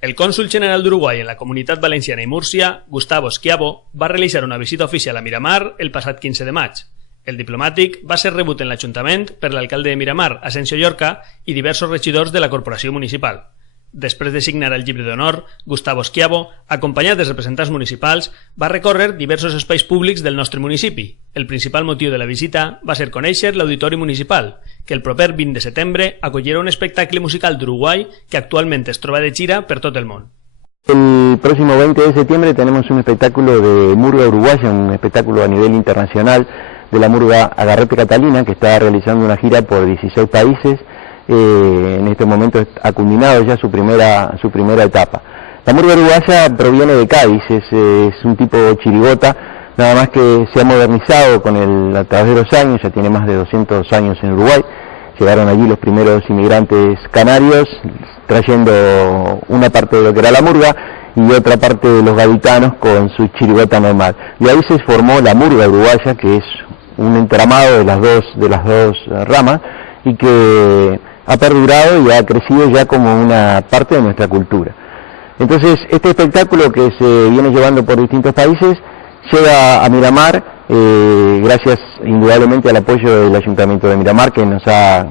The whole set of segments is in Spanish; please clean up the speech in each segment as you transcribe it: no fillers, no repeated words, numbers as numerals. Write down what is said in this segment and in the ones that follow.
El cònsol general d'Uruguai en la Comunitat Valenciana i Múrcia, Gustavo Schiavo, va realitzar una visita oficial a Miramar el passat 15 de maig. El diplomàtic va ser rebut en l'Ajuntament per l'alcalde de Miramar, Asensio Llorca, i diversos regidors de la corporació municipal. Després de signar el llibre d'honor, Gustavo Schiavo, acompanyat dels representants municipals, va recórrer diversos espais públics del nostre municipi. El principal motiu de la visita va ser conèixer l'Auditori Municipal, que el proper 20 de setembre acollirà un espectacle musical d'Uruguai que actualment es troba de gira per tot el món. El próximo 20 de septiembre tenemos un espectáculo de murga uruguaya, un espectáculo a nivel internacional de la murga Agarrete Catalina, que está realizando una gira por 16 países. En este momento ha culminado ya su primera etapa. La murga uruguaya proviene de Cádiz, es un tipo chirigota, nada más que se ha modernizado a través de los años, ya tiene más de 200 años en Uruguay. Llegaron allí los primeros inmigrantes canarios, trayendo una parte de lo que era la murga y otra parte de los gaditanos con su chirigota normal. Y ahí se formó la murga uruguaya, que es un entramado de las dos ramas y que ha perdurado y ha crecido ya como una parte de nuestra cultura. Entonces, este espectáculo que se viene llevando por distintos países llega a Miramar, gracias indudablemente al apoyo del Ayuntamiento de Miramar, que nos ha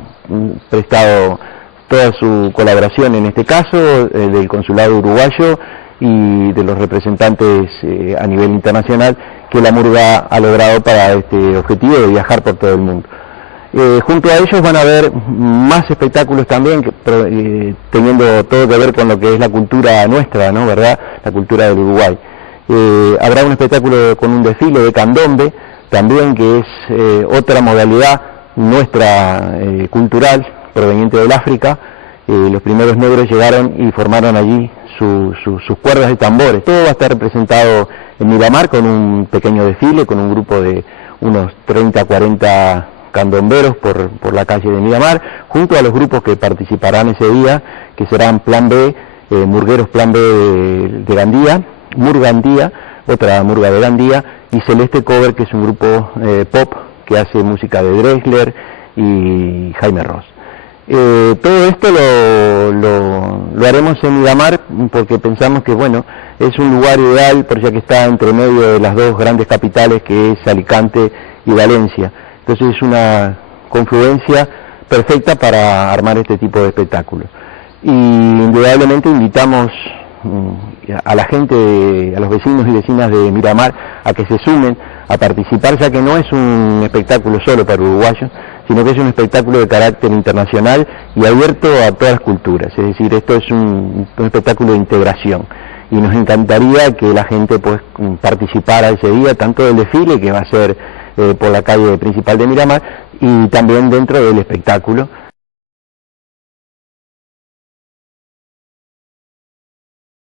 prestado toda su colaboración en este caso, del Consulado Uruguayo y de los representantes a nivel internacional que la murga ha logrado para este objetivo de viajar por todo el mundo. Junto a ellos van a haber más espectáculos también, teniendo todo que ver con lo que es la cultura nuestra, ¿no? ¿Verdad? La cultura del Uruguay. Habrá un espectáculo con un desfile de candombe, también, que es otra modalidad nuestra cultural, proveniente del África. Los primeros negros llegaron y formaron allí sus cuerdas de tambores. Todo va a estar representado en Miramar con un pequeño desfile, con un grupo de unos 30, 40 candomberos por la calle de Miramar, junto a los grupos que participarán ese día, que serán Plan B, Murgueros Plan B de Gandía, Murgandía, otra murga de Gandía, y Celeste Cover, que es un grupo pop que hace música de Drexler y Jaime Ross. Todo esto lo haremos en Miramar porque pensamos que, bueno, es un lugar ideal, por ya que está entre medio de las dos grandes capitales, que es Alicante y Valencia. Entonces es una confluencia perfecta para armar este tipo de espectáculos. Y indudablemente invitamos a la gente, a los vecinos y vecinas de Miramar, a que se sumen a participar, ya que no es un espectáculo solo para uruguayos, sino que es un espectáculo de carácter internacional y abierto a todas las culturas. Es decir, esto es un espectáculo de integración. Y nos encantaría que la gente pues participara ese día, tanto del desfile, que va a ser por la calle principal de Miramar, y también dentro del espectáculo,